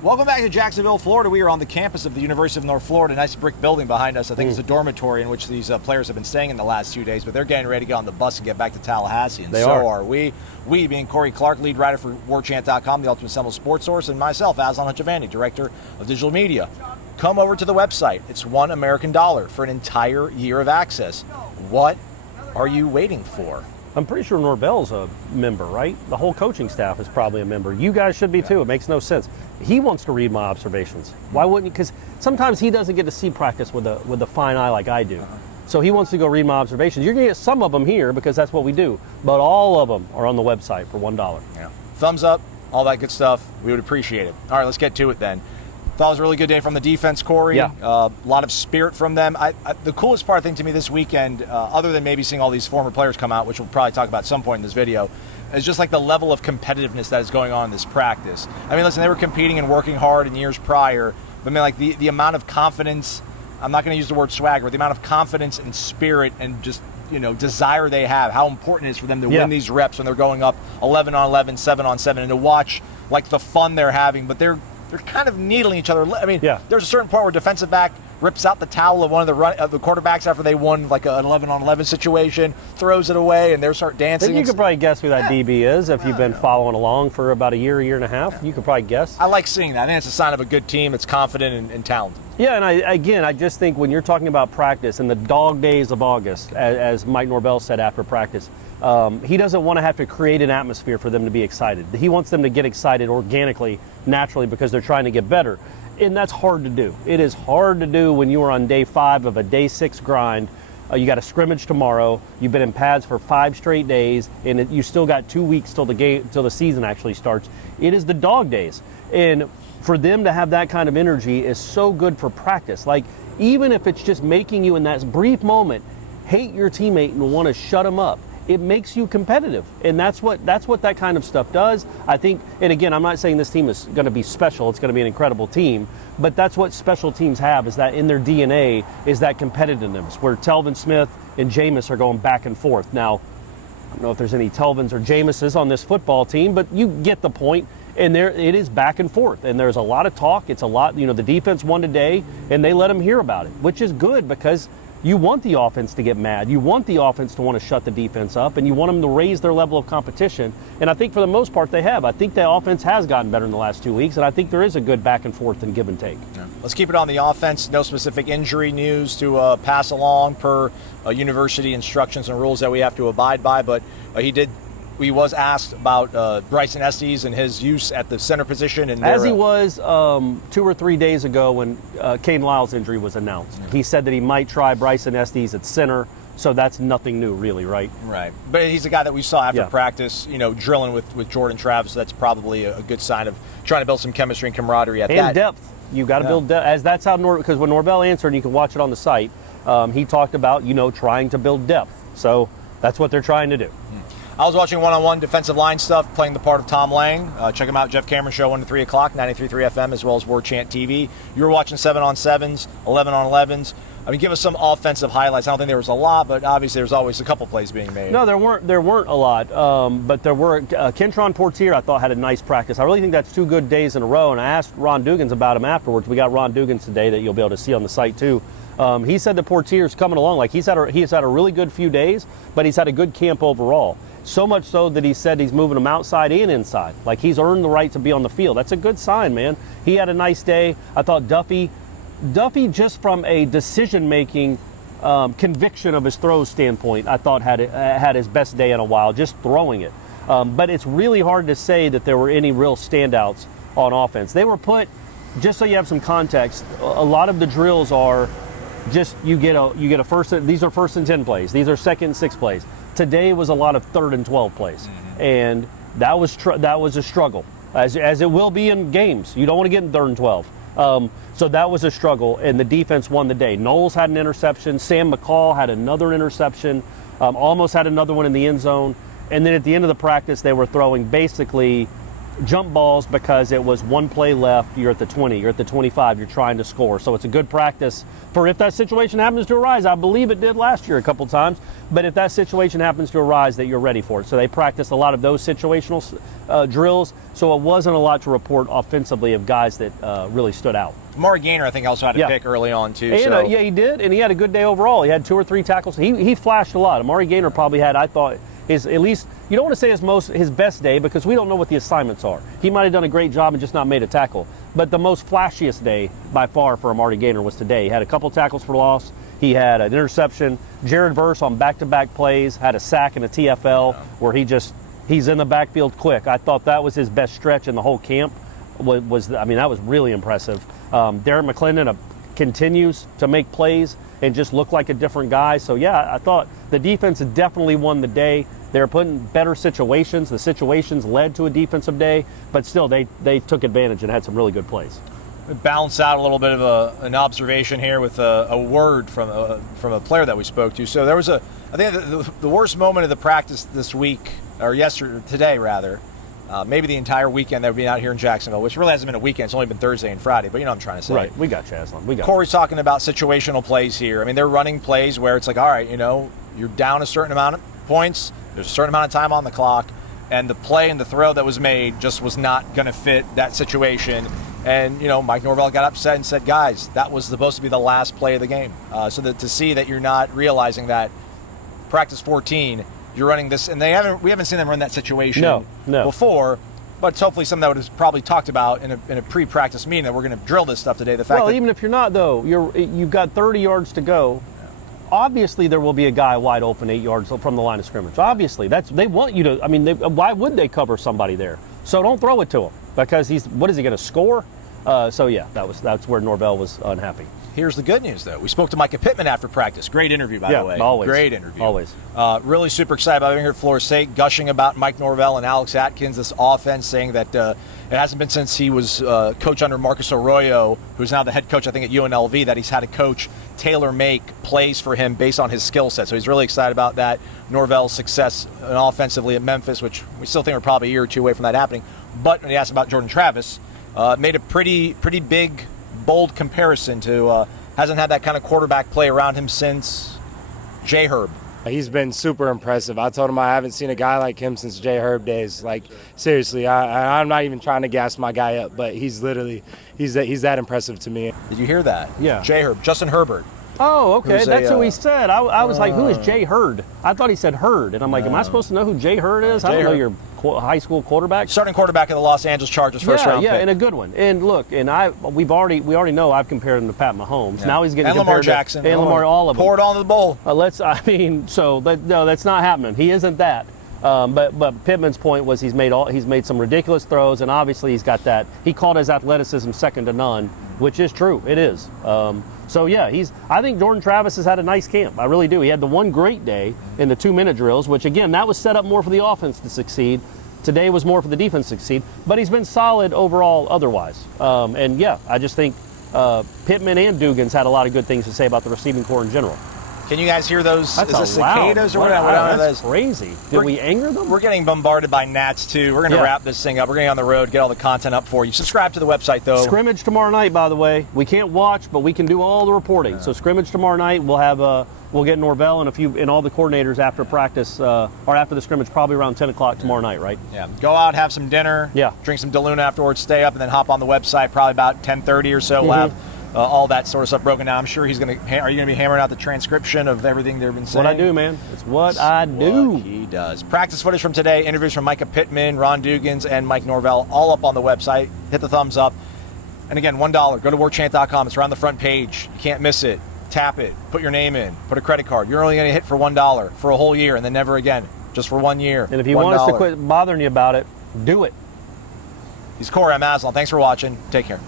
Welcome back to Jacksonville, Florida. We are on the campus of the University of North Florida. Nice brick building behind us. I think it's a dormitory in which these players have been staying in the last 2 days, but they're getting ready to get on the bus and get back to Tallahassee, and so are we. We being Corey Clark, lead writer for Warchant.com, the Ultimate Seminoles sports source, and myself, Aslan Hajavani, director of digital media. Come over to the website. It's $1 American for an entire year of access. What are you waiting for? I'm pretty sure Norvell's a member, right? The whole coaching staff is probably a member. You guys should be too. It makes no sense. He wants to read my observations. Why wouldn't he? Because sometimes he doesn't get to see practice with a fine eye like I do. So he wants to go read my observations. You're going to get some of them here because that's what we do. But all of them are on the website for $1. Yeah. Thumbs up, all that good stuff. We would appreciate it. All right, let's get to it then. Thought it was a really good day from the defense, Corey. Yeah. A lot of spirit from them. The coolest part, I think, to me this weekend, other than maybe seeing all these former players come out, which we'll probably talk about at some point in this video, is just like the level of competitiveness that is going on in this practice. I mean, listen, they were competing and working hard in years prior, but I mean, like the amount of confidence, I'm not going to use the word swagger, but the amount of confidence and spirit and just, desire they have, how important it is for them to win these reps when they're going up 11 on 11, 7 on 7, and to watch like the fun they're having, but they're kind of needling each other. I mean, there's a certain point where defensive back rips out the towel of one of the quarterbacks after they won like an 11-on-11 situation, throws it away, and they start dancing. You could probably guess who that DB is if you've been following along for about a year and a half. You could probably guess. I like seeing that. I think it's a sign of a good team that's confident and talented. Yeah, and I just think when you're talking about practice and the dog days of August, as Mike Norvell said after practice, he doesn't want to have to create an atmosphere for them to be excited. He wants them to get excited organically, naturally, because they're trying to get better. And that's hard to do. It is hard to do when you are on day 5 of a day 6 grind. You got a scrimmage tomorrow. You've been in pads for 5 straight days, and you still got 2 weeks till the season actually starts. It is the dog days. And for them to have that kind of energy is so good for practice. Like, even if it's just making you in that brief moment hate your teammate and want to shut him up, it makes you competitive, and that's what that kind of stuff does. I think, and again, I'm not saying this team is going to be special. It's going to be an incredible team, but that's what special teams have, is that in their DNA is that competitiveness, where Telvin Smith and Jameis are going back and forth. Now, I don't know if there's any Telvins or Jameses on this football team, but you get the point. And it is back and forth, and there's a lot of talk. It's a lot, the defense won today, and they let them hear about it, which is good because you want the offense to get mad. You want the offense to want to shut the defense up, and you want them to raise their level of competition. And I think for the most part they have. I think the offense has gotten better in the last 2 weeks, and I think there is a good back and forth and give and take. Yeah. Let's keep it on the offense. No specific injury news to pass along per university instructions and rules that we have to abide by, but he was asked about Bryson Estes and his use at the center position. And as he was 2 or 3 days ago when Caden Lyle's injury was announced. He said that he might try Bryson Estes at center, so that's nothing new really, right? Right. But he's a guy that we saw after practice, drilling with Jordan Travis. So that's probably a good sign of trying to build some chemistry and camaraderie at that. And depth. You got to build depth. As that's how because when Norvell answered, you can watch it on the site, he talked about, trying to build depth. So that's what they're trying to do. I was watching one-on-one defensive line stuff, playing the part of Tom Lang. Check him out, Jeff Cameron Show, 1 to 3 o'clock, 93.3 FM, as well as Warchant TV. You were watching 7-on-7s, 11-on-11s. I mean, give us some offensive highlights. I don't think there was a lot, but obviously there's always a couple plays being made. No, there weren't a lot, but there were. Kentron Portier, I thought, had a nice practice. I really think that's 2 good days in a row, and I asked Ron Dugans about him afterwards. We got Ron Dugans today that you'll be able to see on the site too. He said that Portier's coming along. Like he's had a really good few days, but he's had a good camp overall. So much so that he said he's moving them outside and inside. Like he's earned the right to be on the field. That's a good sign, man. He had a nice day. I thought Duffy, just from a decision-making conviction of his throws standpoint, I thought had his best day in a while, just throwing it. But it's really hard to say that there were any real standouts on offense. They were put, just so you have some context, a lot of the drills are just you get a first. These are 1st and 10 plays. These are 2nd and 6 plays. Today was a lot of 3rd and 12 plays, and that was a struggle, as it will be in games. You don't want to get in 3rd and 12. So that was a struggle, and the defense won the day. Noles had an interception. Sam McCall had another interception, almost had another one in the end zone. And then at the end of the practice, they were throwing basically jump balls because it was one play left. You're at the 20, you're at the 25, you're trying to score. So it's a good practice for if that situation happens to arise. I believe it did last year a couple times, but if that situation happens to arise, that you're ready for it. So they practiced a lot of those situational drills. So it wasn't a lot to report offensively of guys that really stood out. Amari Gainer, I think, also had a pick early on, too. And, yeah, he did, and he had a good day overall. He had 2 or 3 tackles. He flashed a lot. Amari Gainer probably had, I thought, his, at least, you don't want to say his best day because we don't know what the assignments are. He might have done a great job and just not made a tackle. But the most flashiest day by far for Amari Gainer was today. He had a couple tackles for loss. He had an interception. Jared Verse on back-to-back plays had a sack and a TFL where he's in the backfield quick. I thought that was his best stretch in the whole camp. That was really impressive. Derek McClendon continues to make plays and just look like a different guy. So, yeah, I thought the defense definitely won the day. They were put in better situations. The situations led to a defensive day, but still they took advantage and had some really good plays. Balance out a little bit of an observation here with a word from a player that we spoke to. So there was I think the worst moment of the practice this week, or today rather, maybe the entire weekend that we've been out here in Jacksonville, which really hasn't been a weekend. It's only been Thursday and Friday, but you know what I'm trying to say. Right, we got Chaslin. Corey's talking about situational plays here. I mean, they're running plays where it's like, all right, you're down a certain amount of points, there's a certain amount of time on the clock, and the play and the throw that was made just was not going to fit that situation. And, Mike Norvell got upset and said, guys, that was supposed to be the last play of the game. So that to see that you're not realizing that practice 14, you're running this, and we haven't seen them run that situation before, but it's hopefully something that was probably talked about in a pre-practice meeting that we're going to drill this stuff today. Even if you're not, though, you've got 30 yards to go. Obviously, there will be a guy wide open 8 yards from the line of scrimmage. Obviously, they want you to. I mean, why would they cover somebody there? So don't throw it to him because what is he going to score? That's where Norvell was unhappy. Here's the good news, though. We spoke to Mycah Pittman after practice. Great interview, by the way. Always. Great interview. Always. Really super excited about being here at Florida State, gushing about Mike Norvell and Alex Atkins, this offense, saying that it hasn't been since he was coach under Marcus Arroyo, who's now the head coach, I think, at UNLV, that he's had a coach tailor-make plays for him based on his skill set. So he's really excited about that. Norvell's success offensively at Memphis, which we still think we're probably a year or two away from that happening. But when he asked about Jordan Travis, made a pretty big, bold comparison to hasn't had that kind of quarterback play around him since J. Herb. He's been super impressive. I told him I haven't seen a guy like him since J. Herb days. Like, seriously, I'm not even trying to gas my guy up, but he's that impressive to me. Did you hear that? Yeah. J. Herb, Justin Herbert. Oh, okay. That's who he said. I was like, who is Jay Hurd? I thought he said Hurd. And I'm like, am I supposed to know who Jay Hurd is? I don't know your high school quarterback. Starting quarterback of the Los Angeles Chargers, first round pick. And a good one. And look, we already know I've compared him to Pat Mahomes. Yeah. Now he's getting compared Lamar Jackson. And Lamar, all of them. Pour it onto the bowl. No, that's not happening. He isn't that. But Pittman's point was he's made some ridiculous throws, and obviously he's got that. He called his athleticism second to none, which is true. It is. I think Jordan Travis has had a nice camp. I really do. He had the one great day in the 2-minute drills, which again, that was set up more for the offense to succeed. Today was more for the defense to succeed, but he's been solid overall otherwise. I just think Pittman and Dugans had a lot of good things to say about the receiving corps in general. Can you guys hear those? That's is this cicadas or whatever? That's crazy. Did we anger them? We're getting bombarded by gnats, too. We're going to wrap this thing up. We're going to get on the road, get all the content up for you. Subscribe to the website, though. Scrimmage tomorrow night, by the way. We can't watch, but we can do all the reporting. Yeah. So scrimmage tomorrow night. We'll get Norvell and all the coordinators after practice or after the scrimmage, probably around 10 o'clock tomorrow night, right? Yeah. Go out, have some dinner. Yeah. Drink some DeLuna afterwards. Stay up, and then hop on the website. Probably about 10:30 or so. We'll have all that sort of stuff broken down. I'm sure he's going to. Are you going to be hammering out the transcription of everything they've been saying? What I do, man. It's what I do. What he does. Practice footage from today. Interviews from Mycah Pittman, Ron Dugans, and Mike Norvell. All up on the website. Hit the thumbs up. And again, $1. Go to Warchant.com. It's around the front page. You can't miss it. Tap it. Put your name in. Put a credit card. You're only going to hit for $1 for a whole year, and then never again. Just for 1 year. And if you want us to quit bothering you about it, do it. He's Corey. I'm Aslan. Thanks for watching. Take care.